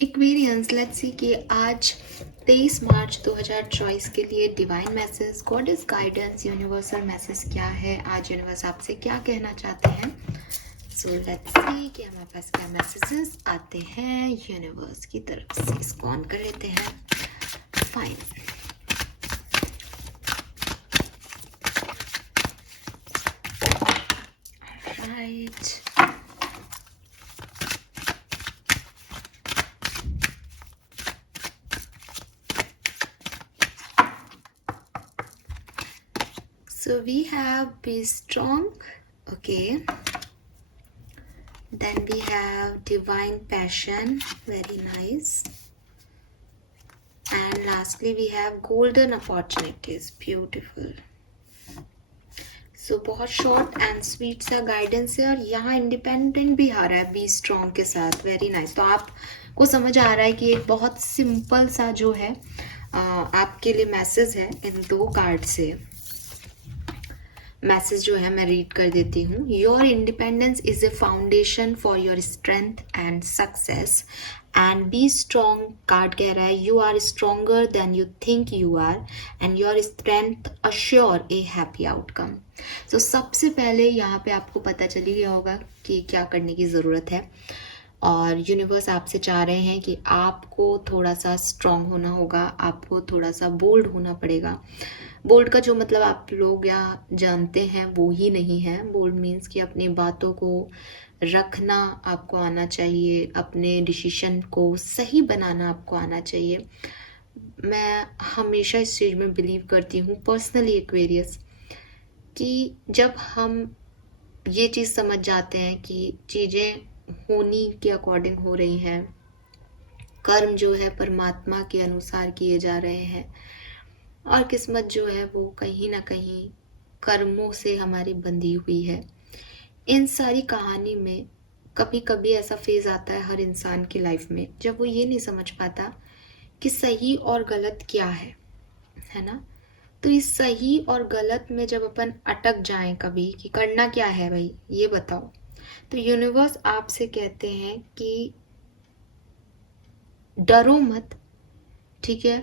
Aquarians, let's see कि आज 23 मार्च 2024 के लिए divine message, God is guidance, universal message क्या है। आज यूनिवर्स आपसे क्या कहना चाहते हैं। सो लेट्स सी कि हमारे पास क्या मैसेजेस आते हैं यूनिवर्स की तरफ से। इसको ऑन कर लेते हैं। Fine, right. So we have be strong, okay. Then we have divine passion, very nice. And lastly we have golden opportunities, beautiful. So बहुत शॉर्ट एंड स्वीट सा गाइडेंस है और यहाँ इंडिपेंडेंट भी आ रहा है बी स्ट्रॉन्ग के साथ, वेरी नाइस। तो आपको समझ आ रहा है कि एक बहुत सिंपल सा जो है आपके लिए मैसेज है इन दो कार्ड से। मैसेज जो है मैं रीड कर देती हूँ। Your independence is a foundation for your strength and success and be strong card कह रहा है you are stronger than you think you are and your strength assure a happy outcome. तो सबसे पहले यहाँ पे आपको पता चली गया होगा कि क्या करने की ज़रूरत है और यूनिवर्स आपसे चाह रहे हैं कि आपको थोड़ा सा स्ट्रांग होना होगा, आपको थोड़ा सा बोल्ड होना पड़ेगा। बोल्ड का जो मतलब आप लोग या जानते हैं वो ही नहीं है। बोल्ड मीन्स कि अपनी बातों को रखना आपको आना चाहिए, अपने डिसीजन को सही बनाना आपको आना चाहिए। मैं हमेशा इस चीज़ में बिलीव करती हूँ पर्सनली एक्वेरियस, कि जब हम ये चीज़ समझ जाते हैं कि चीज़ें होनी के अकॉर्डिंग हो रही हैं, कर्म जो है परमात्मा के अनुसार किए जा रहे हैं और किस्मत जो है वो कहीं ना कहीं कर्मों से हमारी बंधी हुई है। इन सारी कहानी में कभी कभी ऐसा फेज आता है हर इंसान की लाइफ में जब वो ये नहीं समझ पाता कि सही और गलत क्या है ना। तो इस सही और गलत में जब अपन अटक जाएं कभी कि करना क्या है भाई ये बताओ, तो यूनिवर्स आपसे कहते हैं कि डरो मत, ठीक है।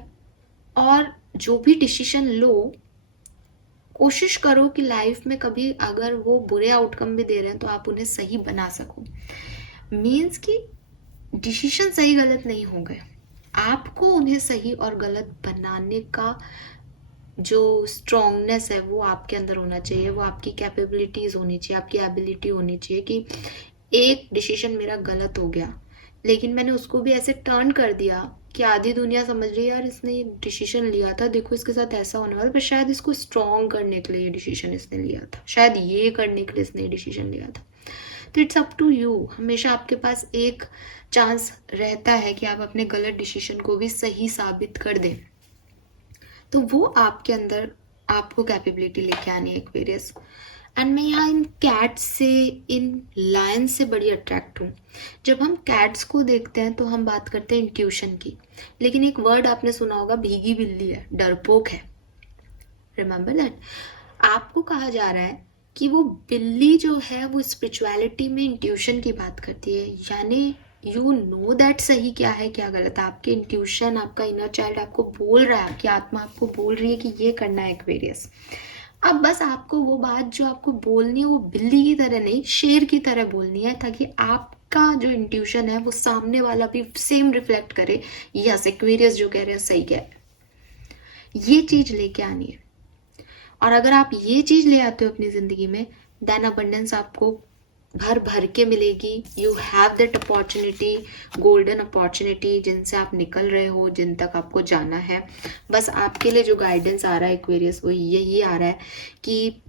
और जो भी डिसीजन लो कोशिश करो कि लाइफ में कभी अगर वो बुरे आउटकम भी दे रहे हैं तो आप उन्हें सही बना सको। मीन्स कि डिसीजन सही गलत नहीं हो गए, आपको उन्हें सही और गलत बनाने का जो स्ट्रॉन्गनेस है वो आपके अंदर होना चाहिए, वो आपकी कैपेबिलिटीज होनी चाहिए, आपकी एबिलिटी होनी चाहिए कि एक डिसीजन मेरा गलत हो गया लेकिन मैंने उसको भी ऐसे टर्न कर दिया कि आधी दुनिया समझ रही है यार इसने ये डिसीजन लिया था, देखो इसके साथ ऐसा होने वाला, पर शायद इसको स्ट्रॉन्ग करने के लिए ये डिसीजन इसने लिया था, शायद ये करने के लिए इसने ये डिसीजन लिया था। तो इट्स अप टू यू। हमेशा आपके पास एक चांस रहता है कि आप अपने गलत डिसीजन को भी सही साबित कर दें। तो वो आपके अंदर आपको कैपेबिलिटी लेके आनी है एक्वेरियस। एंड मैं यहाँ इन कैट्स से, इन लायन से बड़ी अट्रैक्ट हूँ। जब हम कैट्स को देखते हैं तो हम बात करते हैं इंट्यूशन की, लेकिन एक वर्ड आपने सुना होगा भीगी बिल्ली है, डरपोक है। Remember that. आपको कहा जा रहा है कि वो बिल्ली जो है वो स्पिरिचुअलिटी में इंट्यूशन की बात करती है, यानी यू नो दैट सही क्या है क्या गलत है। आपके इंट्यूशन, आपका इनर चाइल्ड आपको बोल रहा है, आपकी आत्मा आपको बोल रही है कि ये करना है एक्वेरियस। अब बस आपको वो बात जो आपको बोलनी है वो बिल्ली की तरह नहीं शेर की तरह बोलनी है, ताकि आपका जो इंट्यूशन है वो सामने वाला भी सेम रिफ्लेक्ट करे, यस एक्वेरियस जो कह रहे हैं सही कह रहे हैं। ये चीज लेके आनी है और अगर आप ये चीज ले आते हो अपनी जिंदगी में देन अबंडेंस आपको भर भर के मिलेगी। You have that opportunity, golden opportunity जिनसे आप निकल रहे हो, जिन तक आपको जाना है। बस आपके लिए जो गाइडेंस आ रहा है एक्वेरियस वो यही आ रहा है कि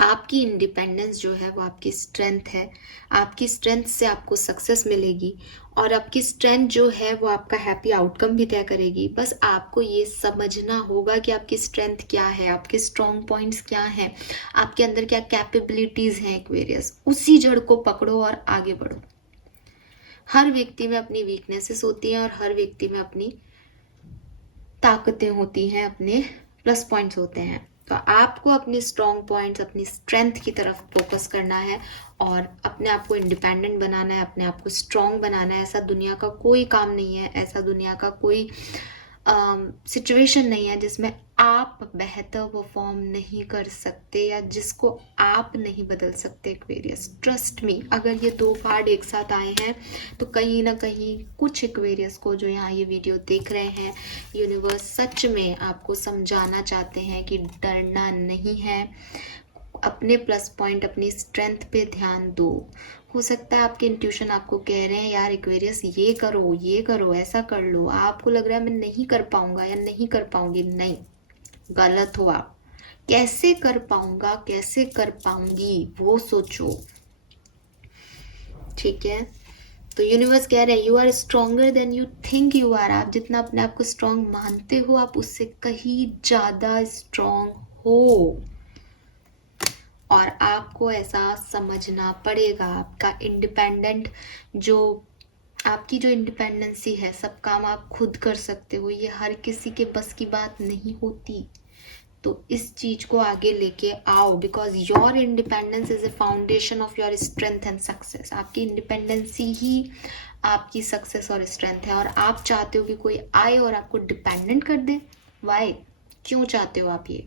आपकी इंडिपेंडेंस जो है वो आपकी स्ट्रेंथ है, आपकी स्ट्रेंथ से आपको सक्सेस मिलेगी और आपकी स्ट्रेंथ जो है वो आपका हैप्पी आउटकम भी तय करेगी। बस आपको ये समझना होगा कि आपकी स्ट्रेंथ क्या है, आपके स्ट्रॉन्ग पॉइंट्स क्या हैं, आपके अंदर क्या कैपेबिलिटीज़ हैं एक्वेरियस, उसी जड़ को पकड़ो और आगे बढ़ो। हर व्यक्ति में अपनी वीकनेसेस होती हैं और हर व्यक्ति में अपनी ताकतें होती हैं, अपने प्लस पॉइंट्स होते हैं। तो आपको अपने स्ट्रॉन्ग पॉइंट्स, अपनी स्ट्रेंथ की तरफ फोकस करना है और अपने आप को इंडिपेंडेंट बनाना है, अपने आप को स्ट्रॉन्ग बनाना है। ऐसा दुनिया का कोई काम नहीं है, ऐसा दुनिया का कोई सिचुएशन नहीं है जिसमें आप बेहतर परफॉर्म नहीं कर सकते या जिसको आप नहीं बदल सकते एक्वेरियस। ट्रस्ट मी, अगर ये 2 कार्ड एक साथ आए हैं तो कहीं ना कहीं कुछ एक्वेरियस को जो यहाँ ये वीडियो देख रहे हैं, यूनिवर्स सच में आपको समझाना चाहते हैं कि डरना नहीं है। अपने प्लस पॉइंट, अपनी स्ट्रेंथ पे ध्यान दो। हो सकता है आपके इंट्यूशन आपको कह रहे हैं यार एक्वेरियस ये करो, ऐसा कर लो। आपको लग रहा है मैं नहीं कर पाऊंगा या नहीं कर पाऊंगी। नहीं, गलत हो आप। कैसे कर पाऊंगा, कैसे कर पाऊंगी वो सोचो, ठीक है। तो यूनिवर्स कह रहे हैं you are stronger than you think you are. आप जितना अपने आप को स्ट्रॉन्ग मानते हो, आप उससे कहीं ज़्यादा स्ट्रॉन्ग हो और आपको ऐसा समझना पड़ेगा। आपका इंडिपेंडेंट जो आपकी जो इंडिपेंडेंसी है, सब काम आप खुद कर सकते हो, ये हर किसी के बस की बात नहीं होती। तो इस चीज को आगे लेके आओ, because your independence is a foundation of your strength and success. आपकी इंडिपेंडेंसी ही आपकी सक्सेस और स्ट्रेंथ है। और आप चाहते हो कि कोई आए और आपको डिपेंडेंट कर दे। वाई? क्यों चाहते हो आप ये,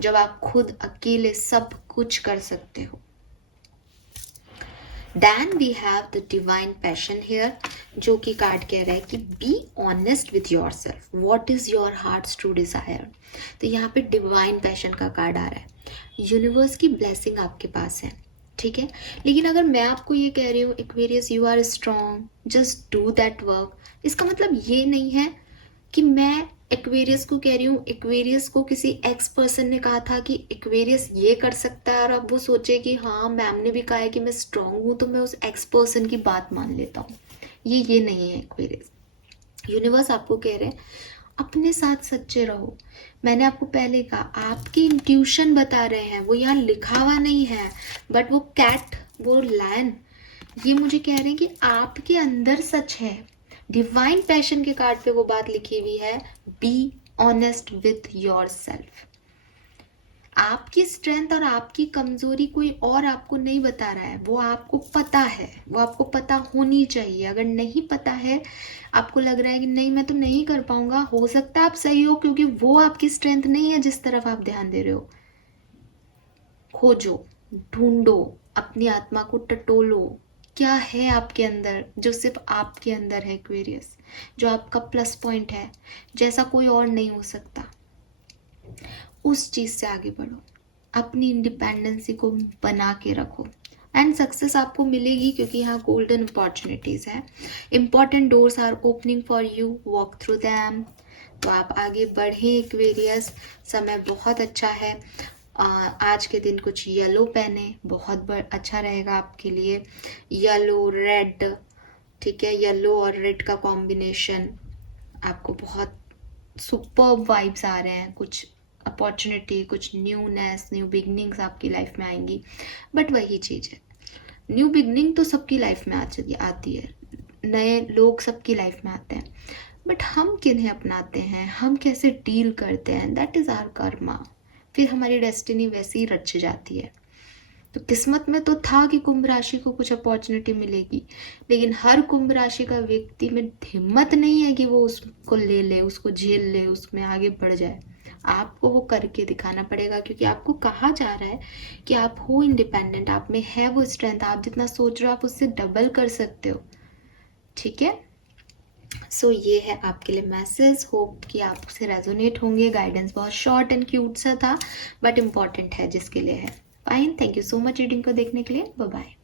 जब आप खुद अकेले सब कुछ कर सकते हो? Then we have the divine passion here, जो कि कार्ड कह रहा है कि be honest with yourself. What is your heart's true desire? तो यहाँ पे डिवाइन पैशन का कार्ड आ रहा है। यूनिवर्स की ब्लेसिंग आपके पास है, ठीक है। लेकिन अगर मैं आपको ये कह रही हूँ Aquarius you are strong, just do that work, इसका मतलब ये नहीं है कि मैं एक्वेरियस को कह रही हूँ, एक्वेरियस को किसी एक्स पर्सन ने कहा था कि एक्वेरियस ये कर सकता है और अब वो सोचे कि हाँ मैम ने भी कहा है कि मैं स्ट्रांग हूँ तो मैं उस एक्स पर्सन की बात मान लेता हूँ। ये नहीं है एक्वेरियस। यूनिवर्स आपको कह रहे हैं अपने साथ सच्चे रहो। मैंने आपको पहले कहा आपकी इंट्यूशन बता रहे हैं, वो यहाँ लिखा हुआ नहीं है, बट वो कैट, वो लायन, ये मुझे कह रहे हैं कि आपके अंदर सच है। डिवाइन पैशन के कार्ड पे वो बात लिखी हुई है, be honest with your self. आपकी स्ट्रेंथ और आपकी कमजोरी कोई और आपको नहीं बता रहा है, वो आपको पता है, वो आपको पता होनी चाहिए। अगर नहीं पता है, आपको लग रहा है कि नहीं मैं तो नहीं कर पाऊंगा, हो सकता है आप सही हो, क्योंकि वो आपकी स्ट्रेंथ नहीं है जिस तरफ आप ध्यान दे रहे हो। खोजो, ढूंढो, अपनी आत्मा को टटोलो, क्या है आपके अंदर जो सिर्फ आपके अंदर है एक्वेरियस, जो आपका प्लस पॉइंट है, जैसा कोई और नहीं हो सकता। उस चीज से आगे बढ़ो, अपनी इंडिपेंडेंसी को बना के रखो एंड सक्सेस आपको मिलेगी, क्योंकि यहाँ गोल्डन अपॉर्चुनिटीज है। Important doors are opening for you, walk through them. तो आप आगे बढ़े एक्वेरियस, समय बहुत अच्छा है। आज के दिन कुछ येलो पहने, बहुत अच्छा रहेगा आपके लिए। येलो रेड, ठीक है, येलो और रेड का कॉम्बिनेशन, आपको बहुत सुपर वाइब्स आ रहे हैं। कुछ अपॉर्चुनिटी, कुछ न्यूनेस, न्यू बिगनिंग्स आपकी लाइफ में आएंगी। बट वही चीज़ है, न्यू बिगनिंग तो सबकी लाइफ में आती है, नए लोग सबकी लाइफ में आते हैं, बट हम किन्हें अपनाते हैं, हम कैसे डील करते हैं, दैट इज़ आवर कर्मा। फिर हमारी डेस्टिनी वैसे ही रच जाती है। तो किस्मत में तो था कि कुंभ राशि को कुछ अपॉर्चुनिटी मिलेगी, लेकिन हर कुंभ राशि का व्यक्ति में हिम्मत नहीं है कि वो उसको ले ले, उसको झेल ले, उसमें आगे बढ़ जाए। आपको वो करके दिखाना पड़ेगा, क्योंकि आपको कहा जा रहा है कि आप हो इंडिपेंडेंट, आप में है वो स्ट्रेंथ, आप जितना सोच रहे हो आप उससे डबल कर सकते हो, ठीक है। सो ये है आपके लिए मैसेज, होप कि आप उससे रेजोनेट होंगे। गाइडेंस बहुत शॉर्ट एंड क्यूट सा था, बट इम्पॉर्टेंट है जिसके लिए है। Fine, thank you so much reading को देखने के लिए। Bye bye.